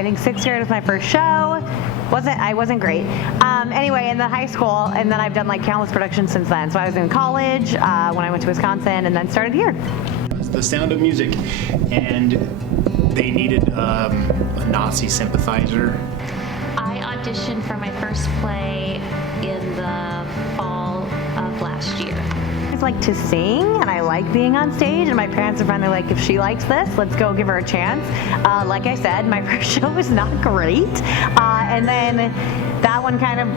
I think 6th grade was my first show. I wasn't great. Anyway, in the high school, and then I've done like countless productions since then. So I was in college when I went to Wisconsin, and then started here. It's The Sound of Music, and they needed a Nazi sympathizer. I auditioned for my first play in the fall of last year. I just like to sing, and I like being on stage, and my parents are finally like, if she likes this, let's go give her a chance. Like I said, my first show was not great, and then that one kind of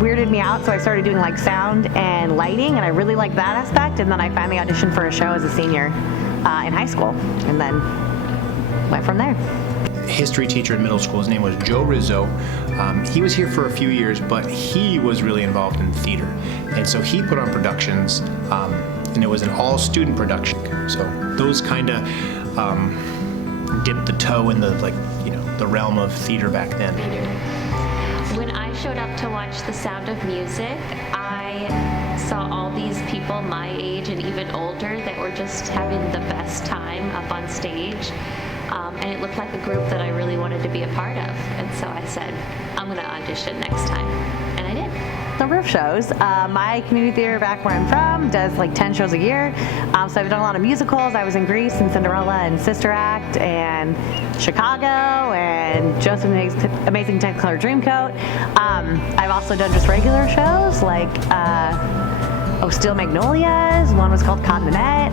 weirded me out, so I started doing like sound and lighting, and I really liked that aspect, and then I finally auditioned for a show as a senior in high school, and then went from there. History teacher in middle school, his name was Joe Rizzo. He was here for a few years, but he was really involved in theater, and so he put on productions, and it was an all-student production, so those kind of dipped the toe in the the realm of theater back then. When I showed up to watch The Sound of Music, I saw all these people my age and even older that were just having the best time up on stage. And it looked like a group that I really wanted to be a part of. And so I said, I'm going to audition next time. And I did. Number of shows. My community theater back where I'm from does like 10 shows a year. So I've done a lot of musicals. I was in Grease and Cinderella and Sister Act and Chicago and Joseph and the Amazing Technicolor Dreamcoat. I've also done just regular shows like Steel Magnolias. One was called Caught in the Net.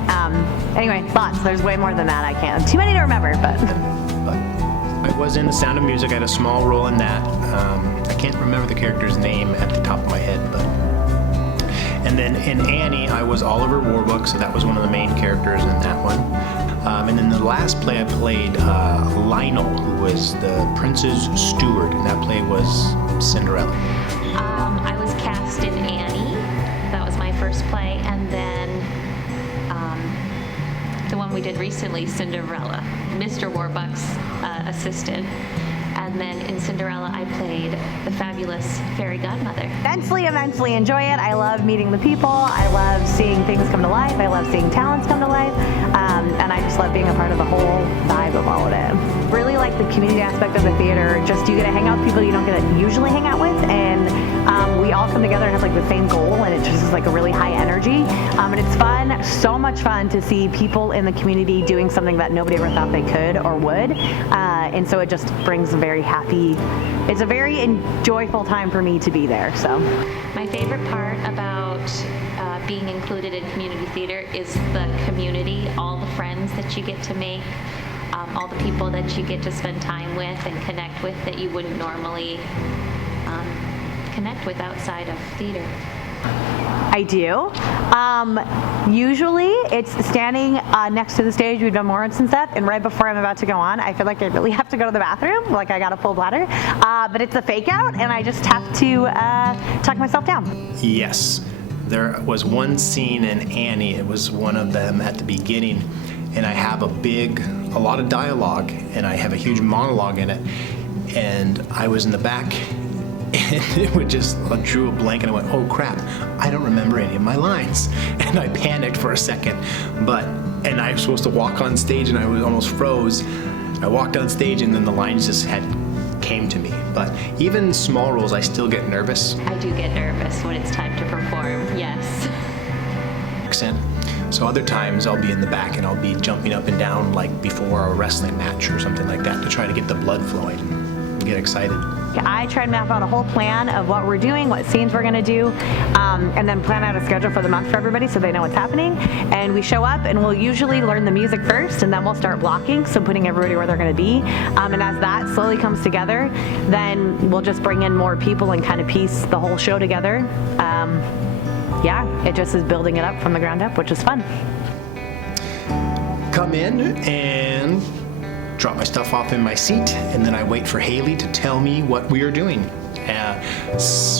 Anyway, lots. There's way more than that. I can't. Too many to remember, but I was in The Sound of Music. I had a small role in that. I can't remember the character's name at the top of my head, but. And then in Annie, I was Oliver Warbuck, so that was one of the main characters in that one. And then the last play I played, Lionel, who was the prince's steward, and that play was Cinderella. I was cast in Annie. That was my first play, and then the one we did recently, Cinderella, Mr. Warbuck's assistant. And then in Cinderella, I played the fabulous fairy godmother. Immensely enjoy it. I love meeting the people. I love seeing things come to life. I love seeing talents come to life. And I just love being a part of the whole vibe of all of it. Really like the community aspect of the theater. Just you get to hang out with people you don't get to usually hang out with, and we all come together and have like the same goal, and it just is like a really high energy. And it's fun, so much fun to see people in the community doing something that nobody ever thought they could or would. And so it just brings a very happy, it's a very joyful time for me to be there. So my favorite part about being included in community theater is the community, all the friends that you get to make, all the people that you get to spend time with and connect with that you wouldn't normally connect with outside of theater. I do. Usually it's standing next to the stage. We've done Lawrence and stuff, and right before I'm about to go on, I feel like I really have to go to the bathroom, like I got a full bladder. But it's a fake out, and I just have to tuck myself down. Yes. There was one scene in Annie, it was one of them at the beginning, and I have a lot of dialogue, and I have a huge monologue in it, and I was in the back, and I drew a blank, and I went, oh crap, I don't remember any of my lines, and I panicked for a second, and I was supposed to walk on stage, and I almost froze. I walked on stage, and then the lines just came to me. But even small roles, I still get nervous. I do get nervous when it's time to perform, yes. Accent. So other times I'll be in the back and I'll be jumping up and down like before a wrestling match or something like that to try to get the blood flowing and get excited. I try to map out a whole plan of what we're doing, what scenes we're going to do, and then plan out a schedule for the month for everybody so they know what's happening. And we show up, and we'll usually learn the music first, and then we'll start blocking, so putting everybody where they're going to be. And as that slowly comes together, then we'll just bring in more people and kind of piece the whole show together. It just is building it up from the ground up, which is fun. Come in and drop my stuff off in my seat, and then I wait for Haley to tell me what we are doing.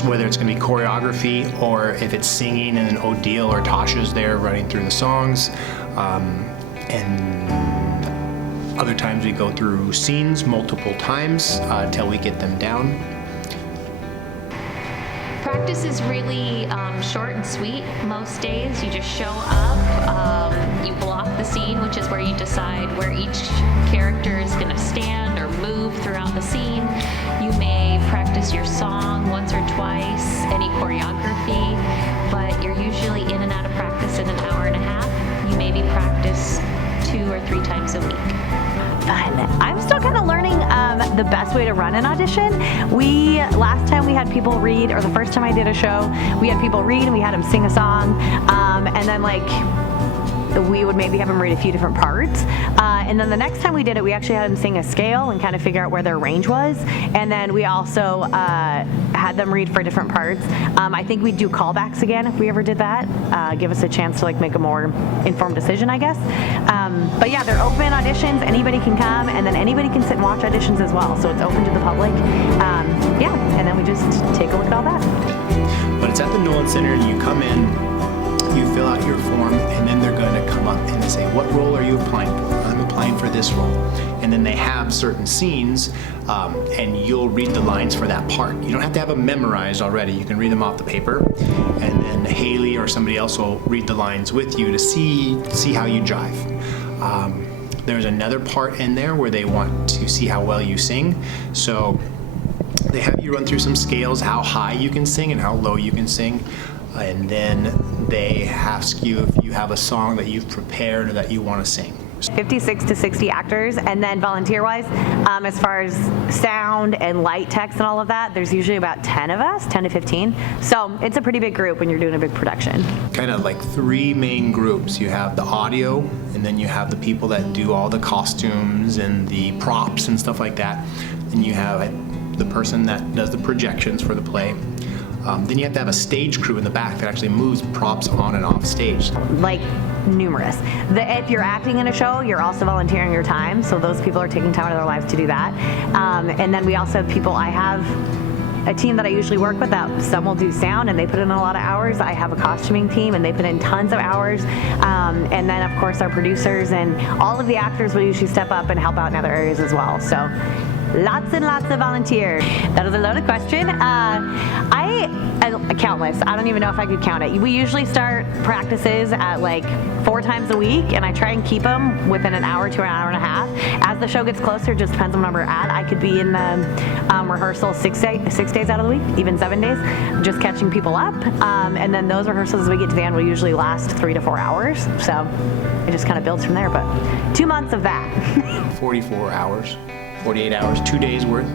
Whether it's going to be choreography or if it's singing and then Odile or Tasha's there running through the songs. And other times we go through scenes multiple times till we get them down. Practice is really short and sweet most days. You just show up, you block the scene, which is where you decide where each character is going to stand or move throughout choreography, but you're usually in and out of practice in an hour and a half. You maybe practice 2 or 3 times a week. Fun. I'm still kind of learning the best way to run an audition. Last time we had people read, or the first time I did a show, we had people read and we had them sing a song, and then we would maybe have them read a few different parts. And then the next time we did it, we actually had them sing a scale and kind of figure out where their range was. And then we also had them read for different parts. I think we'd do callbacks again if we ever did that. Give us a chance to make a more informed decision, I guess. But yeah, they're open auditions. Anybody can come, and then anybody can sit and watch auditions as well. So it's open to the public. Yeah, and then we just take a look at all that. But it's at the Nolan Center, and you come in, you fill out your form, and then they're going to come up and say, what role are you applying for? I'm applying for this role. And then they have certain scenes, and you'll read the lines for that part. You don't have to have them memorized already. You can read them off the paper, and then Haley or somebody else will read the lines with you to see how you jive. There's another part in there where they want to see how well you sing. So they have you run through some scales, how high you can sing and how low you can sing. And then they ask you if you have a song that you've prepared or that you want to sing. 56 to 60 actors, and then volunteer-wise, as far as sound and light text and all of that, there's usually about 10 of us, 10 to 15. So it's a pretty big group when you're doing a big production. Kind of 3 main groups. You have the audio, and then you have the people that do all the costumes and the props and stuff like that. And you have the person that does the projections for the play. Then you have to have a stage crew in the back that actually moves props on and off stage. Numerous. If you're acting in a show, you're also volunteering your time, so those people are taking time out of their lives to do that. And then we also have people, I have a team that I usually work with that some will do sound and they put in a lot of hours. I have a costuming team and they put in tons of hours. And then of course our producers and all of the actors will usually step up and help out in other areas as well. So lots and lots of volunteers. That is a loaded question. Countless. I don't even know if I could count it. We usually start practices at 4 times a week, and I try and keep them within an hour to an hour and a half. As the show gets closer, it just depends on when we're at. I could be in the rehearsal 6 days out of the week, even 7 days, just catching people up. And then those rehearsals as we get to the end will usually last 3 to 4 hours. So it just kind of builds from there. But 2 months of that. 44 hours, 48 hours, 2 days worth.